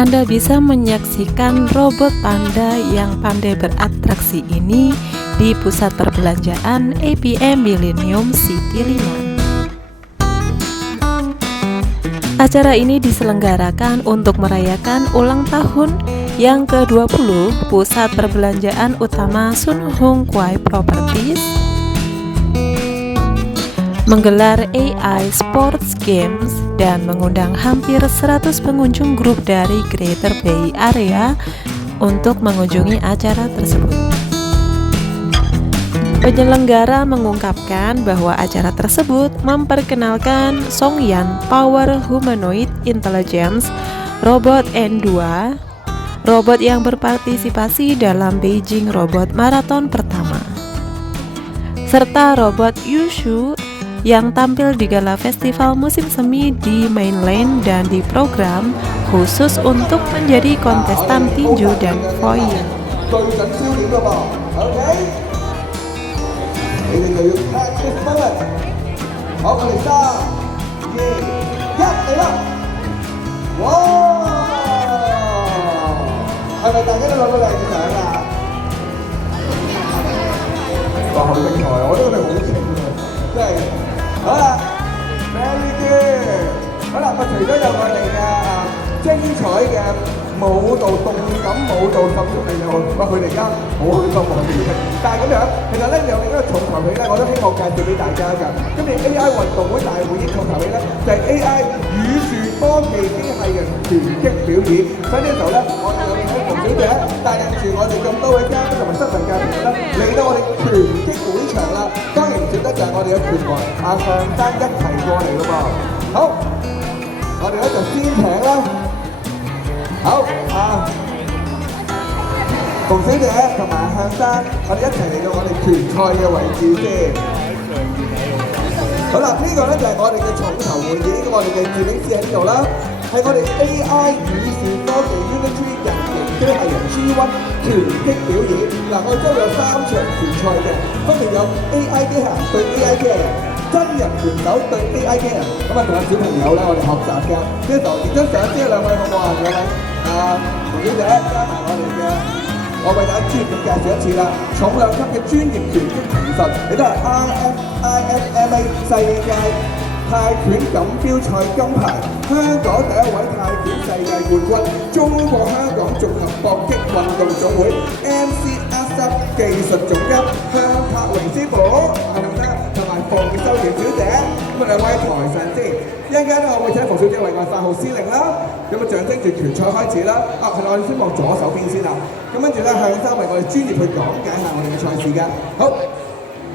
Anda bisa menyaksikan robot panda yang pandai beratraksi ini di pusat perbelanjaan APM Millennium City 5. Acara ini diselenggarakan untuk merayakan ulang tahun yang ke-20 Pusat Perbelanjaan Utama Sun Hung Kwai Properties, menggelar AI Sports Games dan mengundang hampir 100 pengunjung grup dari Greater Bay Area untuk mengunjungi acara tersebut. Penyelenggara mengungkapkan bahwa acara tersebut memperkenalkan Songyan Power Humanoid Intelligence Robot N2, robot yang berpartisipasi dalam Beijing Robot Marathon pertama, serta robot Yushu yang tampil di gala festival musim semi di Mainland dan di program khusus untuk menjadi kontestan tinju dan foil. 你哋就要 catch this moment。好，我哋3、2、1嚟啦！哇！係咪大家都攞到靚相啊？哇！好精彩，我都覺得好清啊，真係。好啦 ，very good。好啦，除咗有我哋嘅精彩嘅舞蹈、動感舞蹈甚至係有佢哋而家好開心我哋嘅。但係咁樣，其實咧有另一個重頭戲咧，我都希望介紹俾大家㗎。今年 AI 運動會大會議重頭戲咧，就係 AI 語樹科技機械人拳擊表演。所以呢時候咧，我哋有請馮小姐帶領住我哋咁多位嘉賓同埋新聞界朋友咧，嚟到我哋拳擊會場啦。當然唔少得就係我哋嘅拳王阿向生一齊過嚟咯噃。好，我哋咧就先請啦。好馮小姐同埋向生，我哋一齊嚟到我哋拳賽嘅位置先。好啦，呢個咧就係我哋嘅重頭會議，我哋嘅攝影師喺呢度啦，係我哋 AI 語樹科技 Unity 人形機械人 G1 拳擊表演。嗱，我哋將會有3場拳賽嘅，分別有 AI 機械人對 AI 機械人。真人拳手對 AI 機械人，咁啊同阿小朋友咧，我哋學習嘅。呢度影張相先，兩位好唔好啊？兩位，馮小姐加埋我哋嘅，我為大家專業介紹一次啦。重量級嘅專業拳擊評述，亦都係 IFMA 世界泰拳錦標賽金牌，香港第一位泰拳世界冠軍，中國香港綜合搏擊運動總會 MCSF 技術總監向柏榮師傅，係咪得？同埋馮秀賢小姐，咁啊兩位台上先。一陣間咧，我會請馮小姐為我發號施令啦。咁啊，象徵住拳賽開始啦。係我哋先望左手邊先啦。咁跟住咧，向生為我哋專業去講解下我哋嘅賽事㗎。好，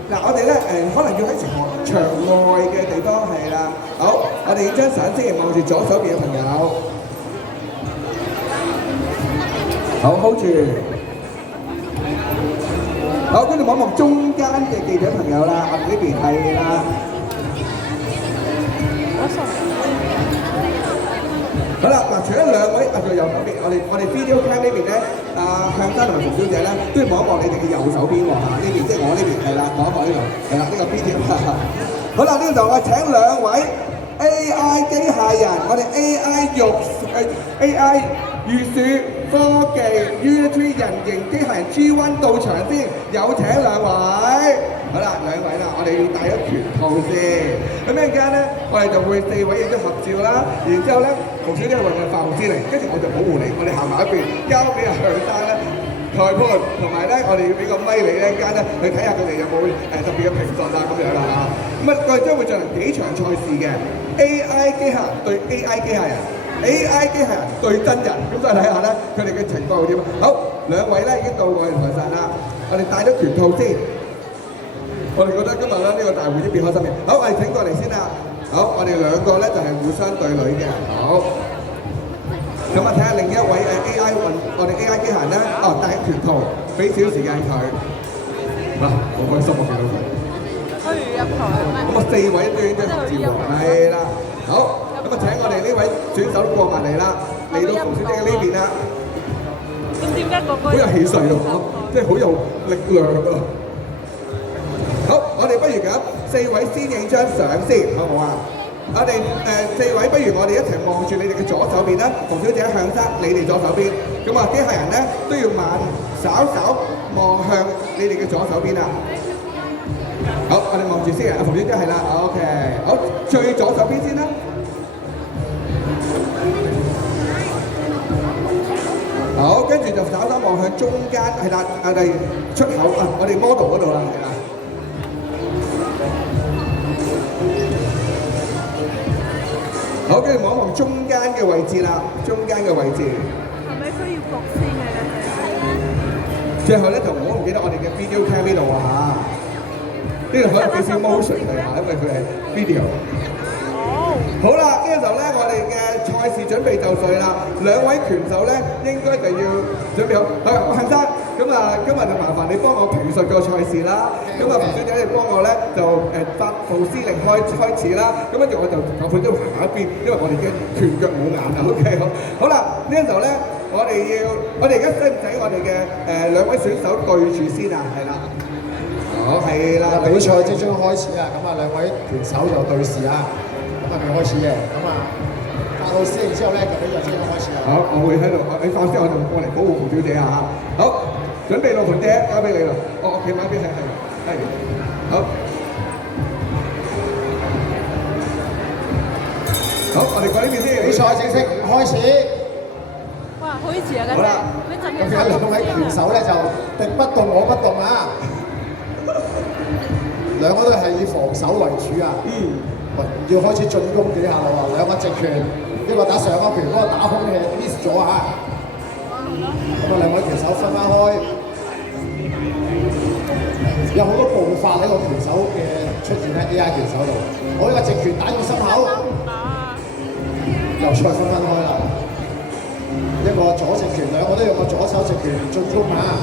嗱，我哋咧可能要喺場外嘅地方係啦。好，我哋影張相先，望住左手邊嘅朋友。好 ，hold 住。好，跟住望一望中間嘅記者朋友啦，呢邊係啦。好啦，嗱，除咗兩位仲右手邊，我哋 video cam 呢邊咧，向生同埋馮小姐咧，都要望一望你哋嘅右手邊喎嚇，呢邊即係我呢邊係啦，望一望呢度係啦，呢個 B 貼。好啦，呢度我請兩位 AI 機械人，我哋 AI 語樹科技 Unity 人形機械人 G1 到場先，有請兩位。好啦，兩位啦，我哋要戴咗拳套先。咁一陣間咧，我哋就會4位影咗合照啦。然之後咧，馮小姐為我哋發號施令，跟住我就保護你，我哋行埋一邊，交俾阿向生咧裁判，同埋咧我哋要俾個咪你咧，一間咧去睇下佢哋有冇特別嘅評述啊咁樣啦嚇。咁啊，我哋將會進行幾場賽事嘅 AI 機械人對 AI 機械人。AI 機械人對真人，咁再睇下咧，佢哋嘅情況會點啊？好，兩位咧已經到我哋台上啦，我哋戴咗拳套先。我哋覺得今日咧呢個大會都變開心嘅。好，我哋請過嚟先啦。好，我哋兩個咧就係互相對壘嘅。好，咁啊睇下另一位AI 我哋 AI 機械人咧，戴緊拳套，俾少時間佢。好開心啊！見到佢。不如入台。咁啊4位都已經合照喎。係啦，好。咁啊請我哋呢位選手都過埋嚟啦，嚟到馮小姐嘅呢邊啦。咁點解個好有氣勢喎，即係好有力量啊！好，我哋不如咁4位先影張相先，好唔好啊？我哋四位，不如我哋一齊望住你哋嘅左手邊啦，馮小姐向生，你哋左手邊。咁啊，機械人咧都要稍望向你哋嘅左手邊啊。好，我哋望住先啊，馮小姐係啦 ，OK， 好，最左手邊先啦。好，跟住就稍望向中間，係啦，我哋出口啊，我哋 model 嗰度啦，係啦。好，跟住望一望中間嘅位置啦，中間嘅位置。係咪需要焗先嘅咧？最後咧就我唔記得我哋嘅 video cam 呢度啊嚇，呢度可能少少 motion 嚟嚇，因為佢係 video。好啦，呢個時候咧，我哋嘅賽事準備就緒啦。兩位拳手咧應該就要準備好。好，恒生，咁啊，今日就麻煩你幫我評述個賽事啦。咁啊，馮小姐你幫我咧就發號施令開始啦。咁跟住我就球盤都行下一邊，因為我哋嘅拳腳冇眼啊。OK， 好啦，呢個時候咧，我哋而家使唔使我哋嘅兩位選手對住先啊？係啦。好，係啦。比賽即將開始啊！咁啊，兩位拳手就對視啊！咁啊，未開始嘅，咁啊，發到先之後咧，就比賽即將開始啦。好，我會喺度，你放先，我就過嚟保護馮小姐啊！好，準備咯，馮姐，交俾你啦。哦，企埋一邊係，好。好，我哋過呢邊先。比賽正式開始。哇，好似啊，好啦，咁而家兩位拳手咧就敵不動我不動啊！兩個都係以防守為主啊。要開始進攻幾下啦喎，兩個直拳，一個打上勾拳，嗰個打空氣 miss 咗啊！咁啊，兩位拳手分開，有好多步伐喺個拳手嘅出現喺 AI 拳手度。我呢個直拳打中心口，又再分開啦。一個左直拳，兩個都用個左手直拳進攻啊！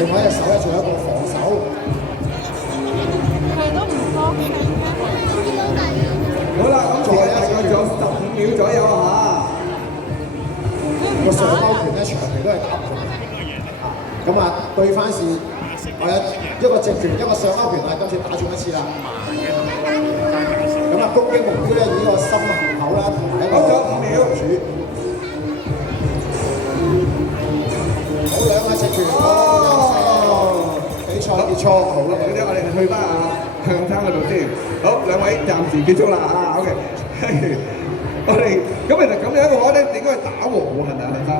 另外一隻手咧仲有一個防守。好啦，咁仲有15秒左右嚇。個上勾拳咧長期都係打唔中，咁啊對翻是一個直拳一個上勾拳啊，今次打中一次啦。咁啊攻擊目標咧以呢個心口啦同埋一個5秒主。好兩個直拳。比賽結束，好啦，我哋去翻向生嗰度先。好，兩位暫時結束啦啊 ，OK。我哋咁其實咁樣嘅話咧，應該係打和喎，係咪啊，向生？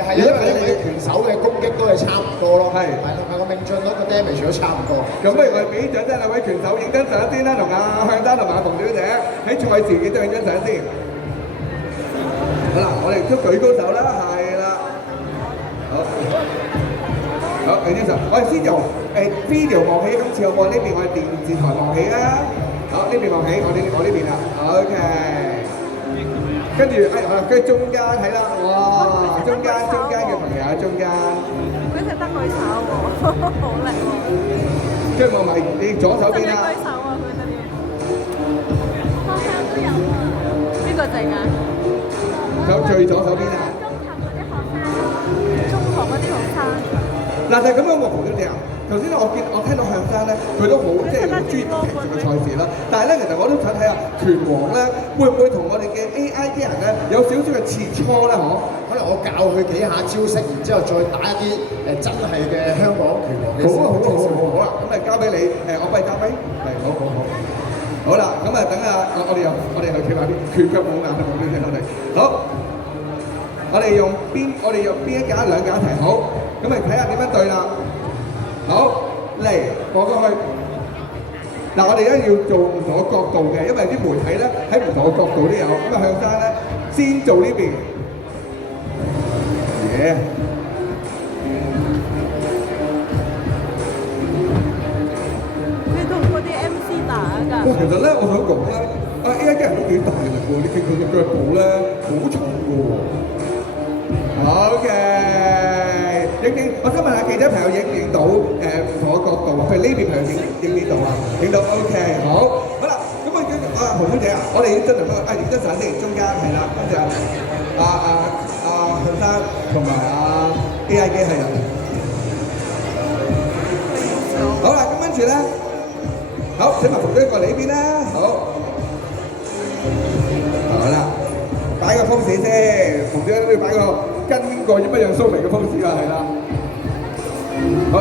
係因為你拳手嘅攻擊都係差唔多咯，係同埋個命中率個 damage 都差唔多。咁不如我哋俾掌聲兩位拳手影張相先啦，同阿向生同埋阿馮小姐喺賽前幾張影張相先。好啦，我哋都舉高手啦，係啦。好，影張相。我哋先由video 望起，今次我呢邊我哋電視台望起啦。好，呢邊望起，我呢邊啦。OK。跟住跟住中間係啦，哇！中間嘅朋友喺中間。佢隻得舉手喎，好靚喎。跟住望埋你左手邊啦。舉手啊，佢哋。學校都有啊。邊個整啊？有最左手邊啊。中學嗰啲學生。嗱就係咁樣喎，馮小姐啊。頭先我聽到向生咧，佢都好即係好專業評述個賽事啦。但係咧，其實我都想睇下拳王咧，會唔會同我哋嘅 AI 啲人咧有少少嘅切磋咧？嗬？可能我教佢幾下招式，然之後再打一啲真係嘅香港拳王嘅。好啦，咁交俾你我幫你交咪。係，好啦，咁等下我哋去企埋啲拳腳冇眼嘅馮小姐我哋。好，我哋用邊一架兩架一齊好，咁咪睇下點樣對啦。好，嚟過過去。嗱，我哋咧要做唔同嘅角度嘅，因為啲媒體咧喺唔同嘅角度都有。咁啊，向生咧先做呢邊。嘢。你同嗰啲 MC 打㗎？哇，其實咧，我想講咧，AI 啲人都幾大力喎，你見佢嘅腳步咧好重嘅喎。OK。影，我想問下記者朋友影到唔同嘅角度，譬如呢邊朋友影到啊？影到 OK， 好啦，咁啊馮小姐啊，我哋真係影張相先，中間係啦，跟住向生同埋AI 機器人。好啦，咁跟住咧，好請埋馮小姐過嚟呢邊啦，好。擺個 pose 先，同姐都要擺個跟個一樣蘇眉嘅 pose 啦，係啦。好。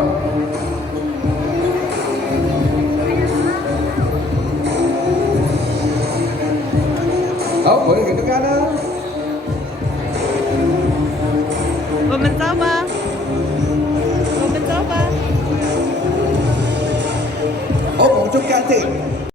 好，我哋其中間啦。我們走吧，我們走吧。好，望中間先。